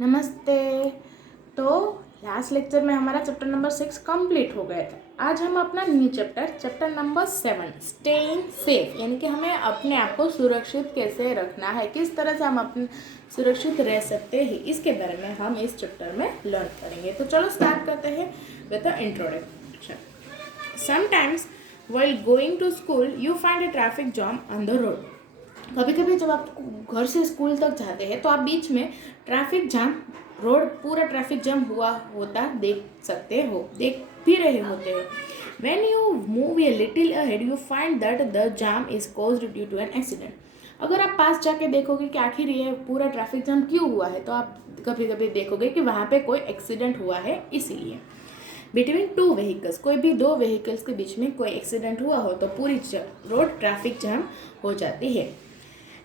नमस्ते। तो last lecture में हमारा चैप्टर नंबर 6 कंप्लीट हो गया था। आज हम अपना new chapter number 7 staying safe, यानी कि हमें अपने आप को सुरक्षित कैसे रखना है, किस तरह से हम अपने सुरक्षित रह सकते हैं, इसके बारे में हम इस चैप्टर में लर्न करेंगे। तो चलो स्टार्ट करते हैं with the introduction. Sometimes while going to school you find a traffic jam on the road. कभी कभी जब आप घर से स्कूल तक जाते हैं तो आप बीच में ट्रैफिक जाम, रोड पूरा ट्रैफिक जाम हुआ होता देख भी रहे होते हो। When you move a little ahead, you find that the jam is caused due to an accident. अगर आप पास जाके देखोगे कि आखिर ये पूरा ट्रैफिक जाम क्यों हुआ है, तो आप कभी कभी देखोगे कि वहाँ पे कोई एक्सीडेंट हुआ है इसीलिए। बिटवीन टू व्हीकल्स, कोई भी दो व्हीकल्स के बीच में कोई एक्सीडेंट हुआ हो तो पूरी रोड ट्रैफिक जाम हो जाती है।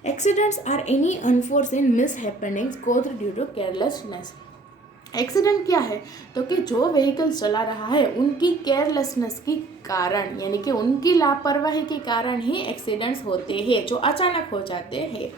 Accidents are any unforeseen mishappenings caused due to carelessness. Accident क्या है, तो कि जो व्हीकल चला रहा है उनकी केयरलेसनेस के कारण, यानी कि उनकी लापरवाही के कारण ही एक्सीडेंट्स होते हैं, जो अचानक हो जाते हैं।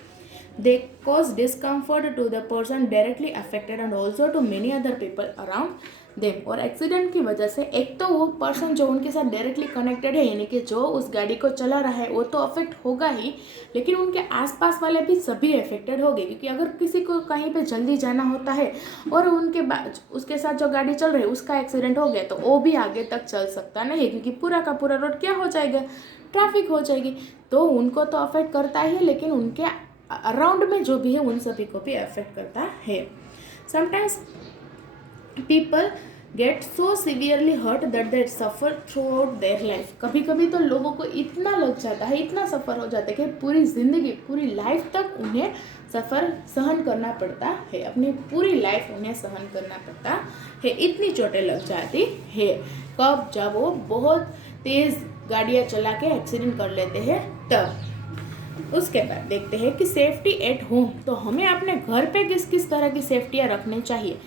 They cause discomfort to the person directly affected and also to many other people around them. और एक्सीडेंट की वजह से एक तो वो पर्सन जो उनके साथ डायरेक्टली कनेक्टेड है, यानी कि जो उस गाड़ी को चला रहा है, वो तो अफेक्ट होगा ही, लेकिन उनके आसपास वाले भी सभी अफेक्टेड होंगे। क्योंकि अगर किसी को कहीं पे जल्दी जाना होता है और उनके बाद उसके साथ जो गाड़ी चल रही है उसका एक्सीडेंट हो गया, तो वो भी आगे तक चल सकता नहीं, क्योंकि पूरा का पूरा रोड क्या हो जाएगा, ट्रैफिक हो जाएगी। तो उनको तो अफेक्ट करता ही, लेकिन उनके अराउंड में जो भी है उन सभी को भी अफेक्ट करता है। Sometimes people get so severely hurt that they suffer throughout their life. कभी कभी तो लोगों को इतना लग जाता है, इतना सफ़र हो जाता है कि पूरी ज़िंदगी, पूरी लाइफ तक उन्हें सफ़र सहन करना पड़ता है, अपनी पूरी लाइफ उन्हें सहन करना पड़ता है, इतनी चोटें लग जाती है। कब, जब वो बहुत तेज़ गाड़ियाँ चला के एक्सीडेंट कर लेते हैं तब। उसके बाद देखते हैं कि सेफ्टी एट होम, तो हमें अपने घर पे किस किस तरह की सेफ्टियाँ रखनी चाहिए।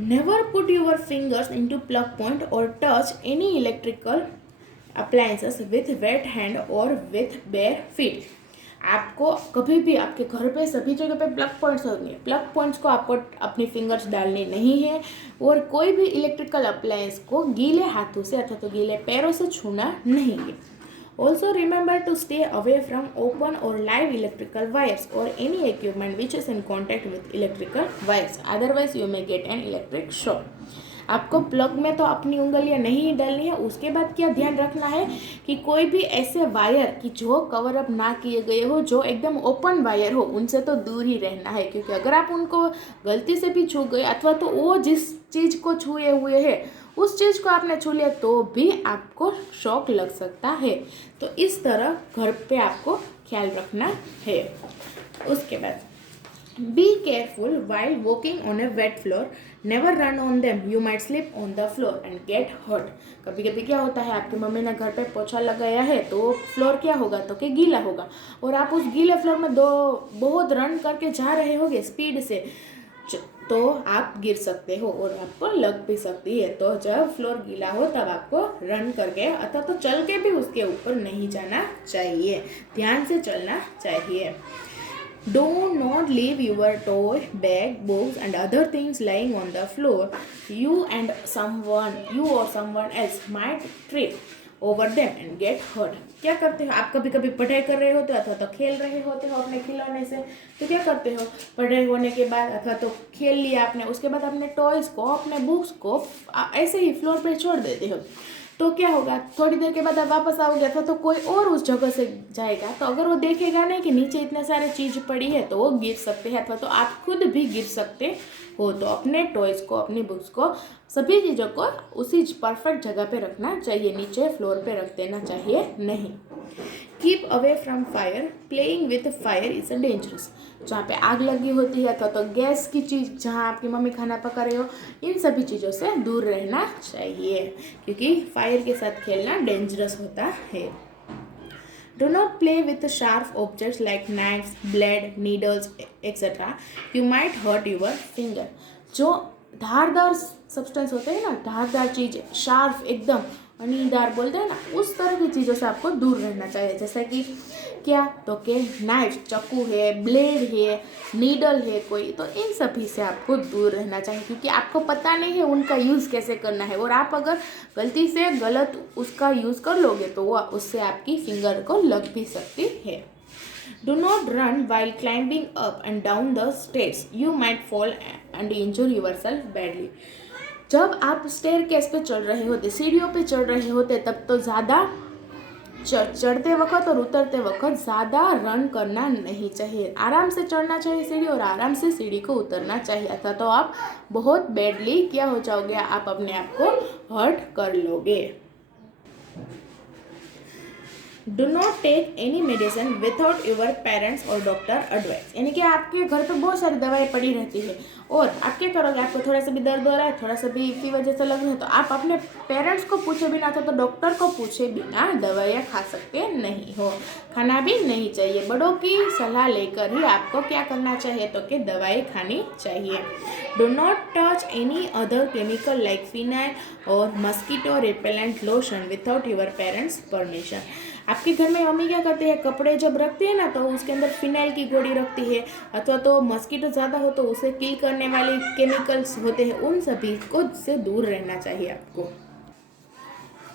Never put your fingers into plug point or touch any electrical appliances with wet hand or with bare feet. आपको कभी भी आपके घर पे सभी जगह पे प्लग पॉइंट्स होंगे, प्लग पॉइंट्स को आपको अपनी फिंगर्स डालने नहीं है, और कोई भी इलेक्ट्रिकल अप्लायंस को गीले हाथों से अथवा तो गीले पैरों से छूना नहीं है। Also remember to stay away from open or live electrical wires or any equipment which is in contact with electrical wires. Otherwise you may get an electric shock. आपको प्लग में तो अपनी उंगलियां नहीं डालनी है। उसके बाद क्या ध्यान रखना है कि कोई भी ऐसे वायर की जो कवर अप ना किए गए हो, जो एकदम ओपन वायर हो, उनसे तो दूर ही रहना है। क्योंकि अगर आप उनको गलती से भी छू गए अथवा तो वो जिस चीज़ को छुए हुए है उस चीज़ को आपने छू लिया तो भी आपको शॉक लग सकता है। तो इस तरह घर पे आपको ख्याल रखना है। उसके बाद be careful while walking on a wet floor, never run on them, you might slip on the floor and get hurt. कभी कभी क्या होता है, आपकी मम्मी ने घर पे पोछा लगाया है तो फ्लोर क्या होगा, तो कि गीला होगा, और आप उस गीले फ्लोर में बहुत रन करके जा रहे होगे स्पीड से, तो आप गिर सकते हो और आपको लग भी सकती है। तो जब फ्लोर गीला हो तब आपको रन करके अथवा तो चल के भी उसके ऊपर नहीं जाना चाहिए, ध्यान से चलना चाहिए। Do not leave your toy, bag, books and other things lying on the floor. You or someone else might trip over them and get hurt. क्या करते हो आप, कभी कभी पढ़ाई कर रहे होते हो अथवा तो खेल रहे होते हो अपने खिलौने से, तो क्या करते हो, पढ़ाई होने के बाद अथवा तो खेल लिया आपने, उसके बाद अपने टॉयज़ को, अपने बुक्स को ऐसे ही फ्लोर पे छोड़ देते हो, तो क्या होगा, थोड़ी देर के बाद आप वापस आओगे अथवा तो कोई और उस जगह से जाएगा, तो अगर वो देखेगा नहीं कि नीचे इतने सारे चीज़ पड़ी है तो वो गिर सकते हैं अथवा तो आप खुद भी गिर सकते हो। तो अपने टॉयज़ को, अपनी बुक्स को, सभी चीज़ों को उसी परफेक्ट जगह पे रखना चाहिए, नीचे फ्लोर पे रख देना चाहिए नहीं। Keep away from fire, playing with fire is a dangerous. जहाँ पे आग लगी होती है अथवा तो गैस की चीज़, जहाँ आपकी मम्मी खाना पका रहे हो, इन सभी चीज़ों से दूर रहना चाहिए, क्योंकि फायर के साथ खेलना डेंजरस होता है। Do not play with sharp objects like knives, blade, needles, etc. You might hurt your finger. जो धारदार सब्सटेंस होते हैं ना, धारदार चीज़, शार्प एकदम, अनीदार बोलते हैं ना, उस तरह की चीज़ों से आपको दूर रहना चाहिए। जैसे कि क्या, तो कि नाइफ, चाकू है, ब्लेड है, नीडल है कोई, तो इन सभी से आपको दूर रहना चाहिए, क्योंकि आपको पता नहीं है उनका यूज़ कैसे करना है, और आप अगर गलती से गलत उसका यूज़ कर लोगे तो वह उससे आपकी फिंगर को लग भी सकती है। Do not run while climbing up and down the stairs. You might fall and injure yourself badly. जब आप स्टेयरकेस पे चढ़ रहे होते, सीढ़ियों पे चढ़ रहे होते, तब तो ज़्यादा चढ़ते वक्त और उतरते वक्त ज़्यादा रन करना नहीं चाहिए। आराम से चढ़ना चाहिए सीढ़ी और आराम से सीढ़ी को उतरना चाहिए, अथा तो आप बहुत बैडली क्या हो जाओगे, आप अपने आप को हर्ट कर लोगे। Do not take any medicine without your parents और डॉक्टर एडवाइस। यानी कि आपके घर पे बहुत सारी दवाएं पड़ी रहती है और आप क्या करोगे, आपको थोड़ा सा भी दर्द हो रहा है, थोड़ा सा भी की वजह से लग रहा है, तो आप अपने पेरेंट्स को पूछे बिना तो डॉक्टर को पूछे बिना दवाइयाँ खा सकते नहीं हो, खाना भी नहीं चाहिए। बड़ों की सलाह लेकर ही आपको क्या करना चाहिए, तो कि दवाई खानी चाहिए। Do not touch any other chemical like phenyl और mosquito repellent lotion without your parents permission. आपके घर में मम्मी क्या करते हैं, कपड़े जब रखते हैं ना तो उसके अंदर फिनाइल की गोली रखती है, अथवा तो मस्कीटो ज़्यादा हो तो उसे किल करने वाले केमिकल्स होते हैं, उन सभी को से दूर रहना चाहिए आपको।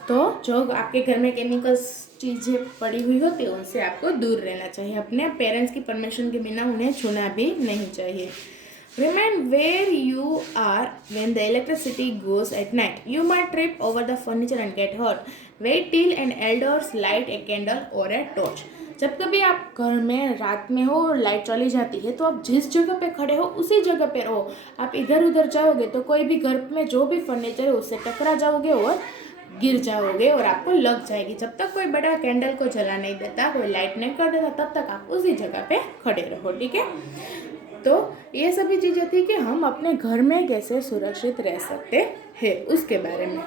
तो जो आपके घर में केमिकल्स चीज़ें पड़ी हुई होती है उनसे आपको दूर रहना चाहिए। अपने पेरेंट्स की परमिशन के बिना उन्हें छूना भी नहीं चाहिए। Remain where you are when the electricity goes at night. You might trip over the furniture and get hurt. Wait till an elders light a candle or a torch. जब कभी आप घर में रात में हो और लाइट चली जाती है तो आप जिस जगह पे खड़े हो उसी जगह पे रहो। आप इधर उधर जाओगे तो कोई भी घर में जो भी फर्नीचर है उससे टकरा जाओगे और गिर जाओगे और आपको लग जाएगी। जब तक कोई बड़ा कैंडल को जला नहीं देता, कोई लाइट नहीं कर देता, तब तक आप उसी जगह पे खड़े रहो, ठीक है। तो ये सभी चीज़ें थी कि हम अपने घर में कैसे सुरक्षित रह सकते हैं उसके बारे में।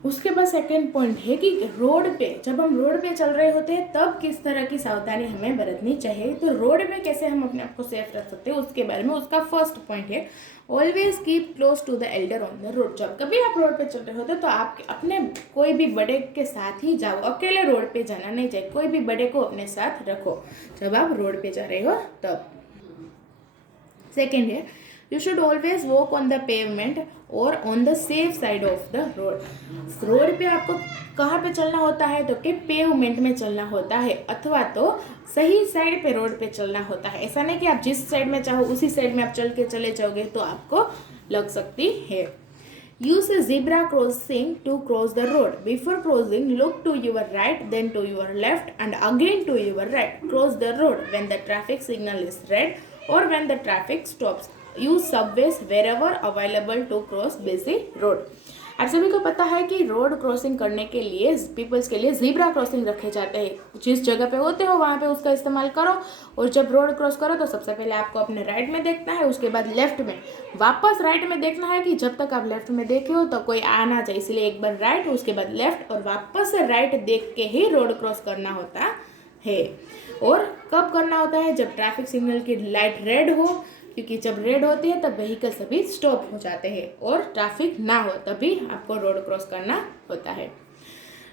उसके बाद सेकंड पॉइंट है कि रोड पे, जब हम रोड पे चल रहे होते हैं तब किस तरह की सावधानी हमें बरतनी चाहिए। तो रोड पे कैसे हम अपने आप को सेफ रख सकते हैं उसके बारे में उसका फर्स्ट पॉइंट है, always keep close to the elder on the road. जब कभी आप रोड पे चल रहे होते तो आप अपने कोई भी बड़े के साथ ही जाओ, अकेले रोड पे जाना नहीं चाहिए, कोई भी बड़े को अपने साथ रखो जब आप रोड पे जा रहे हो तब। सेकेंड है, you should always walk on the pavement और on the safe side of the road. Road पे आपको कहाँ पे चलना होता है, तो कि पेवमेंट में चलना होता है, अथवा तो सही साइड पे रोड पे चलना होता है। ऐसा नहीं कि आप जिस साइड में चाहो उसी साइड में आप चल के चले जाओगे तो आपको लग सकती है। Use a zebra crossing to cross the road. Before crossing, look to your right, then to your left, and again to your right. Cross the road when the traffic signal is red or when the traffic stops. Use subways wherever available to cross busy road. आप सभी को पता है कि road crossing करने के लिए peoples के लिए ज़ीब्रा क्रॉसिंग रखे जाते हैं। जिस जगह पे होते हो वहाँ पे उसका इस्तेमाल करो, और जब रोड क्रॉस करो तो सबसे पहले आपको अपने राइट में देखना है, उसके बाद लेफ्ट में, वापस राइट में देखना है कि जब तक आप लेफ्ट में देखे हो तो कोई आ ना जाए, इसलिए एक बार राइट उसके बाद लेफ्ट और वापस से राइट देख के ही रोड क्रॉस करना होता है। और कब करना होता है, जब ट्रैफिक सिग्नल की लाइट रेड हो, क्योंकि जब रेड होती है तब व्हीकल सभी स्टॉप हो जाते हैं और ट्रैफिक ना हो तभी आपको रोड क्रॉस करना होता है।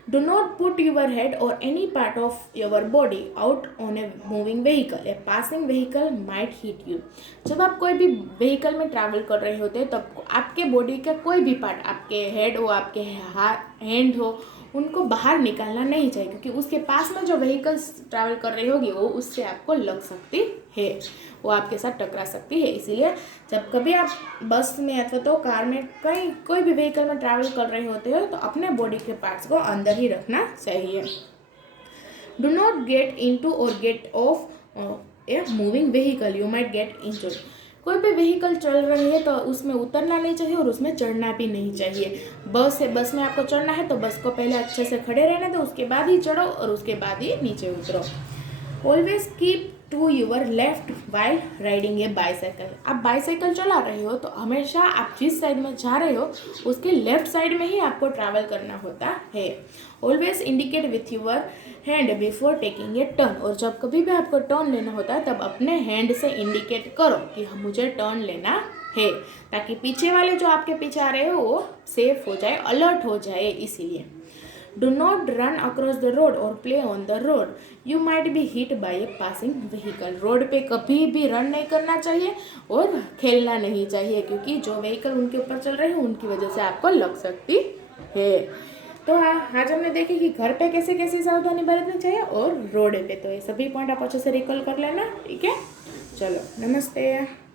Do not put your head और any part of your body out on a moving vehicle, a passing vehicle might hit you. जब आप कोई भी व्हीकल में ट्रैवल कर रहे होते हैं तब आपके बॉडी का कोई भी पार्ट, आपके हेड हो, आपके हैंड हो, उनको बाहर निकालना नहीं चाहिए, क्योंकि उसके पास में जो व्हीकल्स ट्रैवल कर रही होगी वो उससे आपको लग सकती है, वो आपके साथ टकरा सकती है। इसीलिए जब कभी आप बस में अथवा तो कार में कहीं कोई भी व्हीकल में ट्रैवल कर रहे होते हो तो अपने बॉडी के पार्ट्स को अंदर ही रखना चाहिए। डू नॉट गेट इनटू और get off a moving vehicle, you might get injured. कोई भी व्हीकल चल रही है तो उसमें उतरना नहीं चाहिए और उसमें चढ़ना भी नहीं चाहिए। बस में आपको चढ़ना है तो बस को पहले अच्छे से खड़े रहने दो, उसके बाद ही चढ़ो और उसके बाद ही नीचे उतरो। Always keep to your left while riding a bicycle. आप बाईसाइकिल चला रहे हो तो हमेशा आप जिस साइड में जा रहे हो उसके लेफ्ट साइड में ही आपको ट्रैवल करना होता है। Always indicate with your hand before taking a turn. और जब कभी भी आपको टर्न लेना होता है तब अपने हैंड से इंडिकेट करो कि मुझे टर्न लेना है, ताकि पीछे वाले जो आपके पीछे आ रहे हो वो सेफ हो जाए, अलर्ट हो जाए। इसीलिए do not run across the road और play on the road, you might be hit by a passing vehicle. Road पे कभी भी रन नहीं करना चाहिए और खेलना नहीं चाहिए, क्योंकि जो व्हीकल उनके ऊपर चल रहे हैं उनकी वजह से आपको लग सकती है। तो आज हमने देखे कि घर पे कैसे कैसे सावधानी बरतनी चाहिए और रोड पे। तो ये सभी पॉइंट आप अच्छे से रिकॉल कर लेना, ठीक है। चलो, नमस्ते।